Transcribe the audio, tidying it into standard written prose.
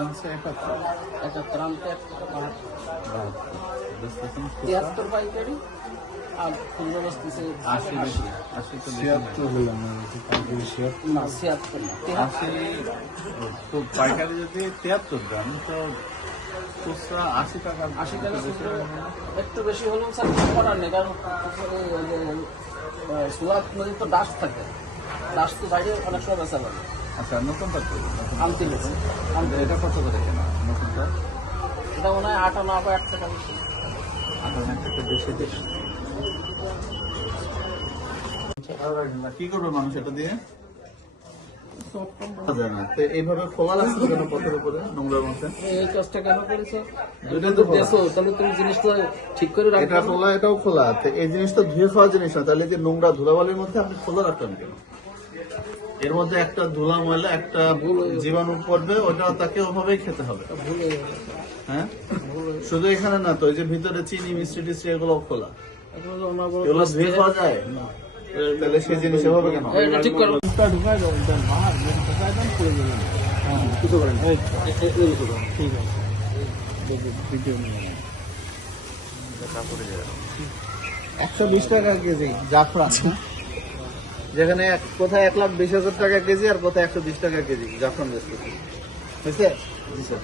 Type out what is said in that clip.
আনছে 71 আনতে 73 পাইকারি আর খুচরা বসতেছে 80 বেশি 80 তো বেশি 76 হলো না, পাইকারি 76। না 76 না 73 তো পাইকারি যদি 73 দাম তো খুচরা 80 টাকা 80 টাকা খুচরা একটু বেশি হলেও স্যার কিছু করার নেই, কারণ সুরাত নদী তো ডাস্ট থাকে, ডাস্ট তো বাইরে অনেক সময় বেচা লাগে। আচ্ছা নতুনটা তো আনতে গেছে এটা কত করে কেনা নতুনটা? এটা মনে হয় 58 বা 1 টাকা বেশি। একটা বেশি বেশি কি করবে মানুষ এটা দিয়ে? যায় না। তো এইভাবে খোলা লাগছে কেন পথের উপরে নোংরার মধ্যে? এই কাজটা কেন করেছো? দুইটাই তো খোলা। দেশো তাহলে তুমি জিনিসটা ঠিক করে এটা রাখো। খোলা এটাও খোলা, তো এই জিনিসটা ধুয়ে খাওয়া জিনিস না, তাহলে যে নোংরা ধুলাবালির মধ্যে আপনি খোলা রাখতেন কেন? এর মধ্যে একটা ধুলা ময়লা একটা জীবাণু পড়বে, ওটা তাকে ওভাবেই খেতে হবে। ভুল হয়ে গেছে। হ্যাঁ শুধু এখানে না তো, এই যে ভিতরে চিনি মিষ্টি টিষ্টি এগুলো খোলা, এখন হলো ওনার বড় এগুলো ধুয়ে খাওয়া যায়? তাহলে সেই জিনিস এভাবে কেন? এটা ঠিক করো। ঢুকাই দাও, দেন বাহার ঢুকাই দেন, করে দিলেন। কিছু করেন, ঠিক আছে। ভিডিও নিয়ে 120 টাকা কেজি জাফরান, যেখানে কোথায় 1,20,000 টাকা কেজি আর কোথায় 120 টাকা কেজি জাফরান বেচতেছে। হয়েছে? জি স্যার।